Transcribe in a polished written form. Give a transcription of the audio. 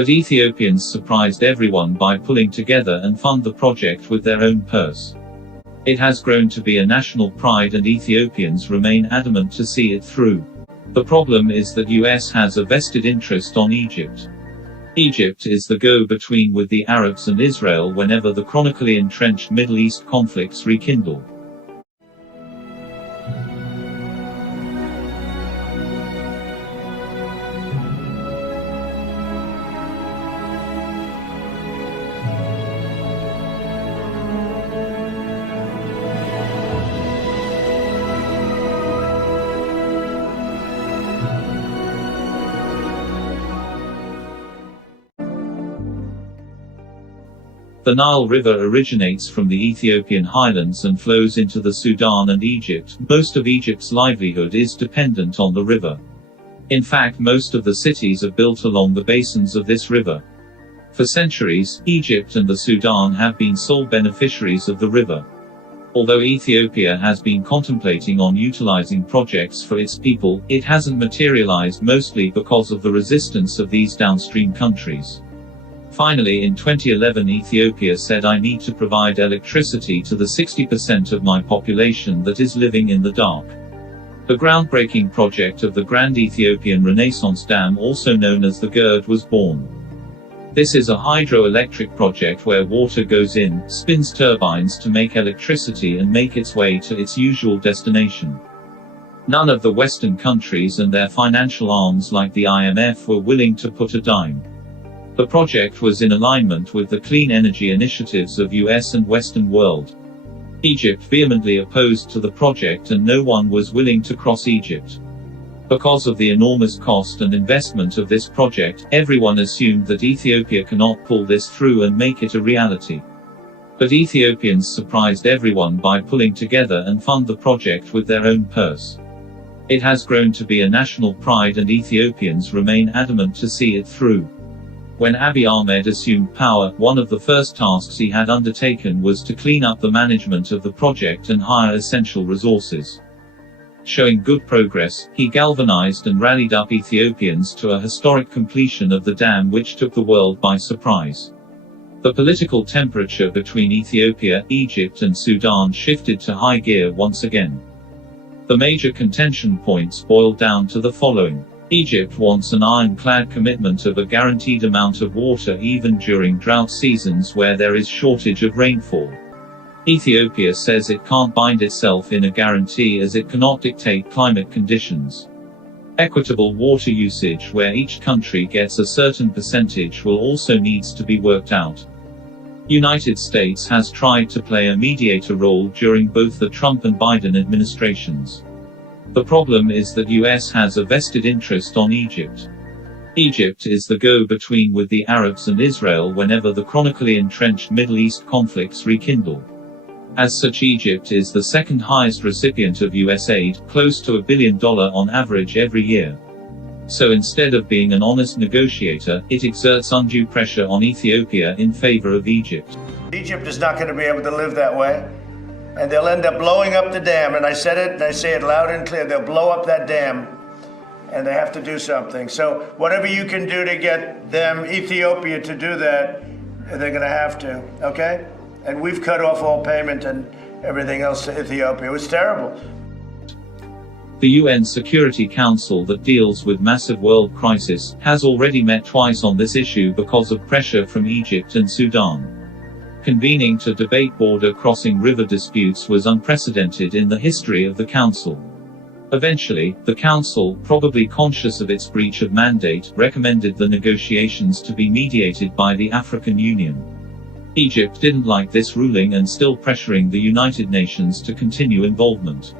But Ethiopians surprised everyone by pulling together and fund the project with their own purse. It has grown to be a national pride and Ethiopians remain adamant to see it through. The problem is that US has a vested interest on Egypt. Egypt is the go-between with the Arabs and Israel whenever the chronically entrenched Middle East conflicts rekindle. The Nile River originates from the Ethiopian highlands and flows into the Sudan and Egypt. Most of Egypt's livelihood is dependent on the river. In fact, most of the cities are built along the basins of this river. For centuries, Egypt and the Sudan have been sole beneficiaries of the river. Although Ethiopia has been contemplating on utilizing projects for its people, it hasn't materialized mostly because of the resistance of these downstream countries. Finally, in 2011, Ethiopia said, "I need to provide electricity to the 60% of my population that is living in the dark." The groundbreaking project of the Grand Ethiopian Renaissance Dam, also known as the GERD, was born. This is a hydroelectric project where water goes in, spins turbines to make electricity and make its way to its usual destination. None of the Western countries and their financial arms like the IMF were willing to put a dime. The project was in alignment with the clean energy initiatives of US and Western world. Egypt vehemently opposed to the project and no one was willing to cross Egypt. Because of the enormous cost and investment of this project, everyone assumed that Ethiopia cannot pull this through and make it a reality. But Ethiopians surprised everyone by pulling together and fund the project with their own purse. It has grown to be a national pride and Ethiopians remain adamant to see it through. When Abiy Ahmed assumed power, one of the first tasks he had undertaken was to clean up the management of the project and hire essential resources. Showing good progress, he galvanized and rallied up Ethiopians to a historic completion of the dam which took the world by surprise. The political temperature between Ethiopia, Egypt and Sudan shifted to high gear once again. The major contention points boiled down to the following. Egypt wants an ironclad commitment of a guaranteed amount of water even during drought seasons where there is shortage of rainfall. Ethiopia says it can't bind itself in a guarantee as it cannot dictate climate conditions. Equitable water usage where each country gets a certain percentage will also needs to be worked out. United States has tried to play a mediator role during both the Trump and Biden administrations. The problem is that US has a vested interest on Egypt. Egypt is the go-between with the Arabs and Israel whenever the chronically entrenched Middle East conflicts rekindle. As such, Egypt is the second highest recipient of US aid, close to $1 billion on average every year. So instead of being an honest negotiator, it exerts undue pressure on Ethiopia in favor of Egypt. Egypt is not going to be able to live that way. And they'll end up blowing up the dam, and I said it, and I say it loud and clear, they'll blow up that dam, and they have to do something. So whatever you can do to get them, Ethiopia, to do that, they're going to have to, okay? And we've cut off all payment and everything else to Ethiopia. It was terrible. The UN Security Council that deals with massive world crisis has already met twice on this issue because of pressure from Egypt and Sudan. Convening to debate border crossing river disputes was unprecedented in the history of the Council. Eventually, the Council, probably conscious of its breach of mandate, recommended the negotiations to be mediated by the African Union. Egypt didn't like this ruling and still pressuring the United Nations to continue involvement.